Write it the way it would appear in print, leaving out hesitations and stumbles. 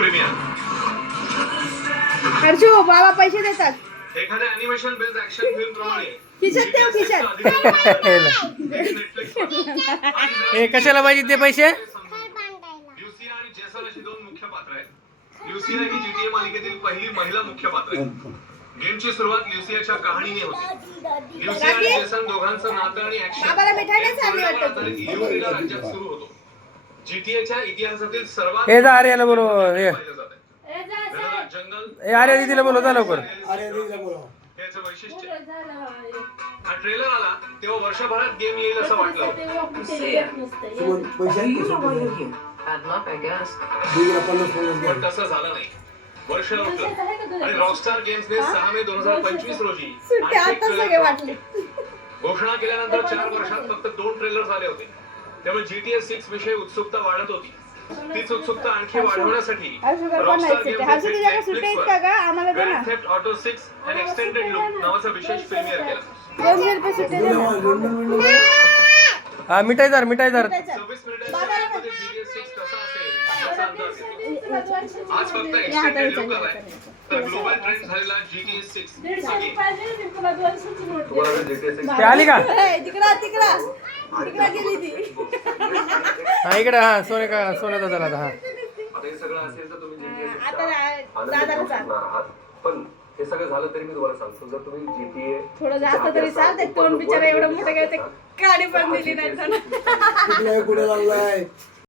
Premier. Harshu Baba पैसे देतात. एखाद्या अॅनिमेशन बेस्ड ॲक्शन फिल्म प्रमाणे खिशात ठेव खिशात. हे कशाला पाहिजे ते पैसे? ल्युसिया आणि जेसन अशी दोन मुख्य पात्र आहेत. ल्युसिया ही जीटीए मालिकेतील पहिली महिला मुख्य पात्र आहे. गेमची सुरुवात ल्युसियाच्या कहाणीने होती. ल्युसिया आणि जेसन दोघांचं नातं आणि बाबाला मिठाई नाही चालली वाटतं. ॲक्शन राज्यात सुरू होतो. जीटीएच्या इतिहासातील सर्वात हे जा आर्याला बोलव. हे जंगल हे आर्या दिदीला बोलव जा लवकर. याचं वैशिष्ट्य. हा ट्रेलर आला तेव्हा वर्षभरात गेम येईल असं वाटलं होतं. पण तसं झालं नाही. वर्ष रोखलं आणि रॉकस्टार गेम्सने 6 मे 2025 रोजी सुट्ट्या आणखी एक आता सगळे ट्रेलर वाटले. घोषणा केल्यानंतर 4 वर्षात फक्त 2 ट्रेलर झाले होते. त्यामुळे GTA 6 विषयी उत्सुकता वाढत होती. तीच उत्सुकता आणखी वाढवण्यासाठी रॉकस्टार गेम्स सुट्ट्या का आम्हाला दे ना. Grand theft auto 6 and extended look नावाचा विशेष प्रीमियर केला. 200 रुपये सुट्टे दे ना. हा मिठाईदार 26 मिनिटांच्या आतमध्ये GTA 6 कसा असेल याचा अंदाज येतो. आज फक्त एक्सटेंडेड लुक आलाय तर ग्लोबल ट्रेंड झालेला GTA 6 ते आली का? तिकडा गेली ती. हा इकडे. हा सोन्याचा झाला आता. हा आता हे सगळं असेल तर तुम्ही GTA 6 आता आनंद दादाला घेऊ सांग. शकणार आहात. पण हे सगळं झालं तरी मी तुम्हाला सांगतो जर तुम्ही GTA थोडं जास्त तरी चालतंय. तोंड बिचारा एवढं मोठं काय ते गाडी पण दिली नाही तर. कुठे लागलाय